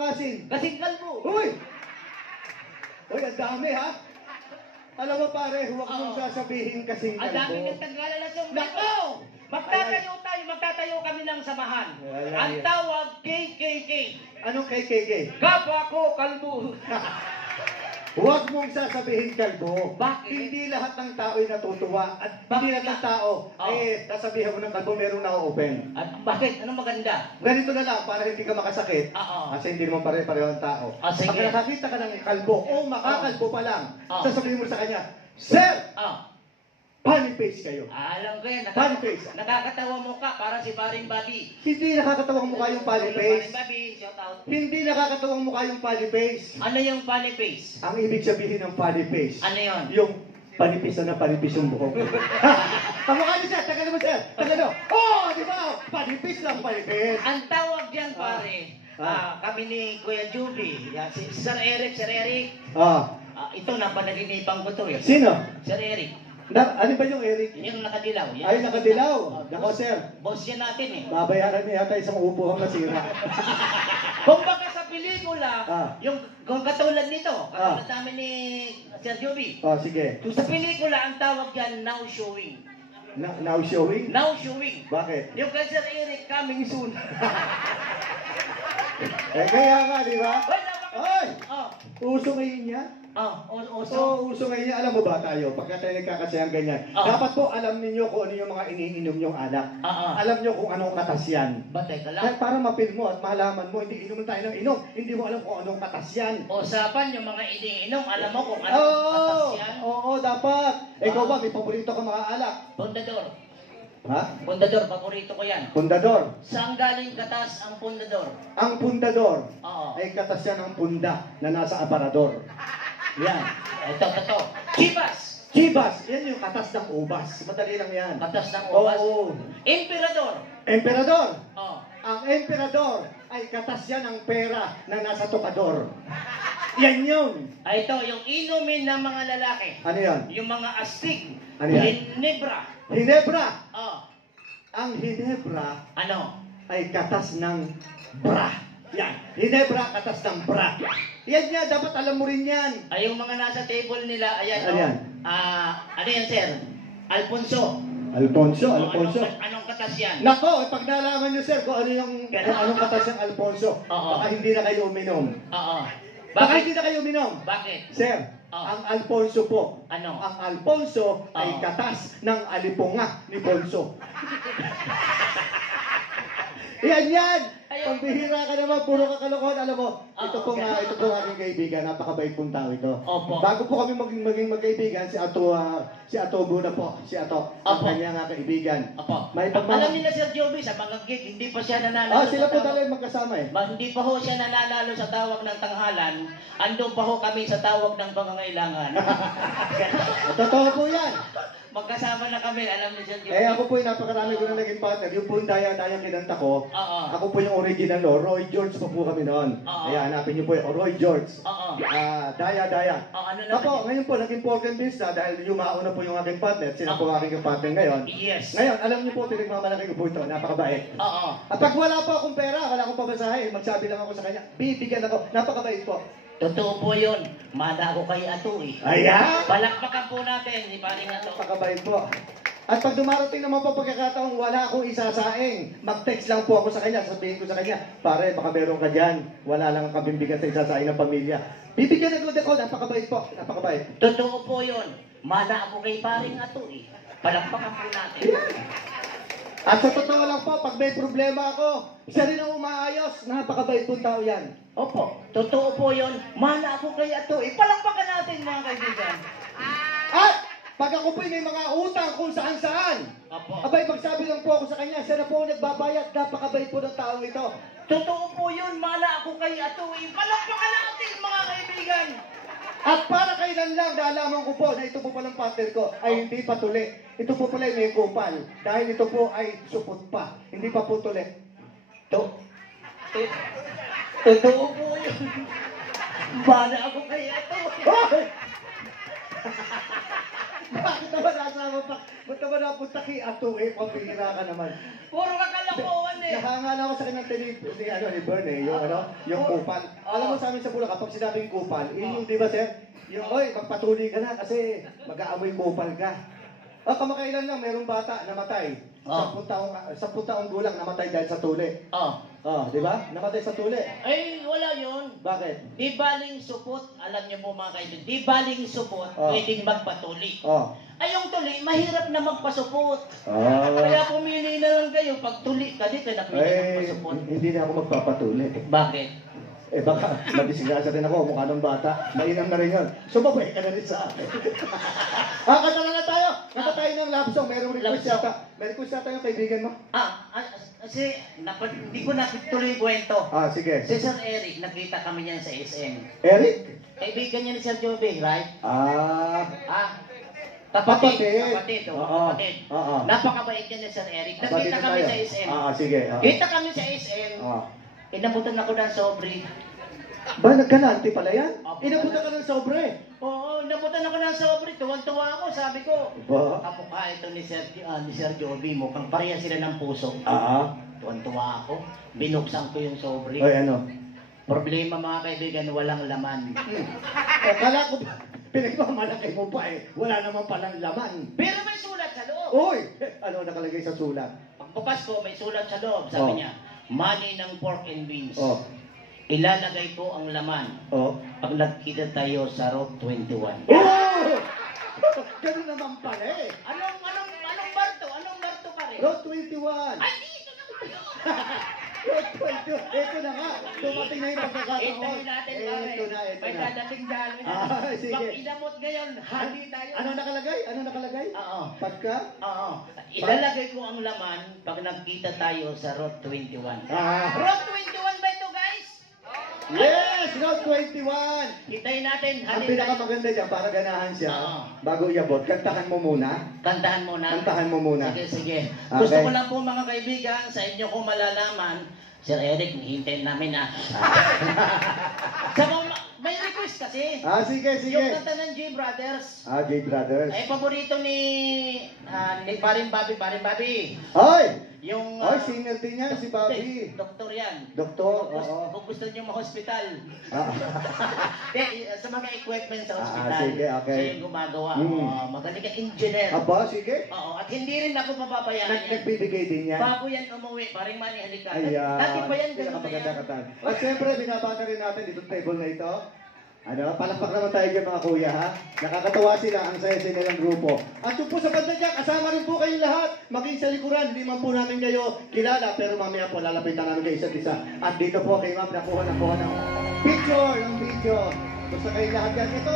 kasing? Kasing kalbo. Uy! Uy, ang dami ha? Alam mo pare, huwag mong sasabihin kasing Ang dami kalbo. ng Tagalog na song. Nako! Magtatayo kami ng samahan. Wala Ang yan. tawag KKK. Anong KKK? Kapwa ko, kalbo. Huwag mong sasabihin kalbo. Bakit? Hindi lahat ng tao'y natutuwa. At hindi Bakit lahat ng nga? tao, Oh. sasabihin mo ng kalbo, meron na open. At bakit? Anong maganda? Ganito na lang, para hindi ka makasakit. Oo. Kasi hindi naman pare-pareho ang tao. Sige. Pag nakakita ka ng kalbo, o makakalbo pa lang, sasabihin mo sa kanya, Sir! Funny face kayo. Alam ko yan. Funny face. Nakakatawa mo ka para si Paring Bobby. Hindi nakakatawang mukha yung funny face. Paring Bobby, shout out. Hindi nakakatawang mukha yung funny face. Ano yung funny face? Ang ibig sabihin ng funny face, Ano yun? yung panipis na panipis yung buhok. Kamukha niyo siya, tagal mo siya. Tagal mo. Oh, di ba? Panipis lang, panipis. Ang tawag dyan, pare, kami ni Kuya Juby, si Sir Eric, Ah, ito na panaginipang ko to eh. sino? Sir Eric. Ano ba yung Eric? Yung nakadilaw. Yan. Ay, nakadilaw. Nako, sir. Boss yan natin eh. Babayaran niya yata isang upo ang nasira. Kung baka sa pelikula, Ah. kung katulad nito, katulad namin ni Sir Juby. Oh, sige. Kung sa pelikula, ang tawag dyan, now showing. Now showing? Now showing. Bakit? Yung kay Sir Eric, coming soon. Kaya nga, di ba? Wala bakit? Ay! Oh, Uso ngayon niya? uso. Uso ngayon niya. Alam mo ba tayo, pagka tayo nagkakasayan ganyan, dapat po alam ninyo kung ano yung mga iniinom yung alak. Alam nyo kung anong katas yan. Batay ka lang. Kaya para mapil mo at malaman mo, hindi inuman tayo ng inom, hindi mo alam kung anong katas yan. Usapan yung mga iniinom, alam mo kung anong katas yan. Oo, dapat. Ikaw ba, may paborito ka mga alak? Pundador. Ha? Pundador, paborito ko yan. Pundador. Saan galing katas ang pundador? Ang pundador Oo. ay katas yan ng punda na nasa aparador. Yan. Ito. Chivas. Chivas, yan yung katas ng ubas. Madali lang yan. Katas ng ubas. Oo. Emperador. Emperador. Oh. Ang emperador ay katas yan ng pera na nasa tokador. Yan yun. Ito, yung inumin ng mga lalaki. Ano yan? Yung mga astig. Ano yan? Ginebra. Hinebra. Oh. Ang hinebra Ano? ay katas ng bra. Yan. Hinebra, katas ng bra. Yan yan, dapat alam mo rin yan. Ay, yung mga nasa table nila, ayan. Ano yan? Ano yan, sir? Alfonso. Alfonso, Oh, Alfonso. Anong katas yan? Nako, pag nalaman niyo sir kung anong katas ng Alfonso, Oo. baka hindi na kayo uminom. Oo. Baka Bakit? hindi na kayo uminom. Bakit? Sir, Oo. ang Alfonso po, Ano? ang Alfonso ay Oo. katas ng alipunga ni Ponso. Yan! Ayun. Pagbihira ka naman, puro ka kalokohan. Alam mo, ito okay. pong aking kaibigan, napakabait pong tao ito. Opo. Bago po kami maging magkaibigan, si Ato Guna po, si Ato, ang Opo. kanyang kaibigan. Opo. May pagmamahal. Alam nila, Sir Joby, sa mga gig, hindi pa siya nananalo Sila sa po tawag. talaga magkasama eh. Hindi pa ho siya nananalo sa tawag ng tanghalan. Andun pa ho kami sa tawag ng pangangailangan. Totoo po yan. Magkasama na kami, alam ni Sir Joby. Ako po yung napakarami ko na naging partner. Yung po yung daya-dayang kinanta ko. Oo. Ako po yung original, no? Roy George pa po kami noon. Oo. Kaya hanapin niyo po yung Roy George. Oo. Daya-daya. Ano na? Ako, ngayon po, naging Porken Beans na dahil yumao na po yung aking partner. Sila po ang aking partner ngayon. Yes. Ngayon, alam niyo po, pinagmamalaki ko po ito. Napakabait. Oo. At pag wala po akong pera, wala akong pabasahe, magsabi lang ako sa kanya, bibigyan ako. Napakabait po. Totoo po yun. Mada ako kay Ato eh. Ayan! Palakpakan po natin, si Paring Ato. Napakabait po. At pag dumarating naman po pagkakataong wala akong isasaing, mag-text lang po ako sa kanya, sabihin ko sa kanya, pare, baka meron ka dyan, wala lang ang kambibigat sa isasaing ng pamilya. Bibigyan agad ako, napakabait po, napakabait. Totoo po yun. Mada ako kay Paring Ato eh. Palakpakan po natin. At sa totoo lang po, pag may problema ako, siya rin ang umaayos, napakabait po tao yan. Opo, totoo po yun. Mana ako kay Ato eh. Palakpakan natin mga kaibigan. At pag ako po may mga utang kung saan-saan, Opo. abay, magsabi lang po ako sa kanya, siya na po ang nagbabayad, napakabait po ng taong ito. Totoo po yun. Mana ako kay Ato eh. Palakpakan natin mga kaibigan. At para kailan lang, nalaman ko po na ito po palang partner ko ay hindi pa tuli. Ito po pala ay may kupal. Dahil ito po ay supot pa. Hindi pa po tuli. Totoo po yun. Mana ako kay Ato. Hoy! Bakit naman nasama pa? Ba't naman napunta kay Ato eh? Pambihira ka naman. Puro ka kalokohan eh. Nakangala ako sa kanyang ni Bern eh, yung kupal. Alam mo sa amin sa Bulacan, kapag sinabing kupal, yun yung, di ba sir? Yung, oy, magpatuloy ka na kasi mag-aamoy kupal ka. Kamakailan lang, merong bata namatay. 10 taong gulang namatay dahil sa tuli. Di ba? Namatay sa tuli. Ay, wala yun. Bakit? Di baling supot, alam niyo po mga kaibigan, di baling supot, pwedeng magpatuli. Ay, yung tuli, mahirap na magpasupot. Kaya pumili na lang kayo, pag tuli ka, di ka na pwede magpasupot. Hindi na ako magpapatuli. Bakit? Baka mabisigrasa din ako, mukha ng bata. Mainam na rin yun. Sumabay ka na rin sa akin. Kanta na tayo. Kanta tayo ng love song. Merong request yata. May request yata yung kaibigan mo? Kasi hindi ko natuloy kwento. Sige. Si Sir Eric, nakita kami niyan sa SM. Eric? Kaibigan niya ni Sir Joby, right? Kapatid. Napakabait niya ni Sir Eric. Nakita kami sa SM. Sige. Kita kami sa SM. Inabutan ako ng sobre. Ba, nagkanante pala yan? Inabutan ka ng sobre? Oo, inabutan ako ng sobre. Tuwan-tuwa ako. Sabi ko, kamukha ito ni Sir Joby. Mukhang pareha sila ng puso. Tuwan-tuwa ako. Binuksan ko yung sobre. Ay, ano? Problema mga kaibigan, walang laman. Kala ko, pinagmamalaki mo pa eh. Wala naman palang laman. Pero may sulat sa loob. Uy! Ano nakalagay sa sulat? Pagbukas ko, may sulat sa loob. Sabi niya, money ng pork and beans. Ilalagay ko ang laman. Pag nagkita tayo sa Route 21. Ganun naman pala eh. Anong barto? Anong barto pa rin? Route 21. Ay, dito na kayo! Route 21. Ito na nga. Dumating na yung pagkakataon. Itayin natin pare. Ito na. May dadating dalo na. Sige. Pag inamot ngayon, hati tayo. Ano nakalagay? Oo. Pagka? Oo. Ilalagay ko ang laman pag nagkita tayo sa Route 21. Route 21 ba ito, guys? Yes! Route 21! Itayin natin. Ang pinakamaganda dyan, para ganahan siya, bago iabot, kantahan mo muna. Kantahan mo muna. Sige. Okay. Gusto ko lang po mga kaibigan, sa inyo ko malalaman, Sir Eric, hintayin namin na. May request kasi. Sige. Yung kanta ng J Brothers. J Brothers. Ay, paborito ni Paring Bobby. Hoy! Yung... singer din yan, si Bobby. Doktor yan. Doktor, Kung gusto niyo ma-hospital. Sa mga equipment sa hospital. Sige, okay. Siya yung gumagawa. Magaling ka engineer. Sige. Oo, at hindi rin ako mapapayaran yan. Nagbibigay din yan. Bago yan umuwi, paring Manny halika. Ayan. Dati pa yan, ganun na Pinakamaganda yan. katan. At siyempre, binabata rin natin dito sa table na ito. Palakpak naman tayo dyan mga kuya ha. Nakakatawa sila, ang saya-saya nilang grupo. At yung po sa banda dyan, kasama rin po kayong lahat. Maging sa likuran, hindi man po namin kayo kilala. Pero mamaya po, lalapitan namin kayo isa't isa. At dito po kay ma'am, nakuha ng video. Gusto kayo lahat yan. Ito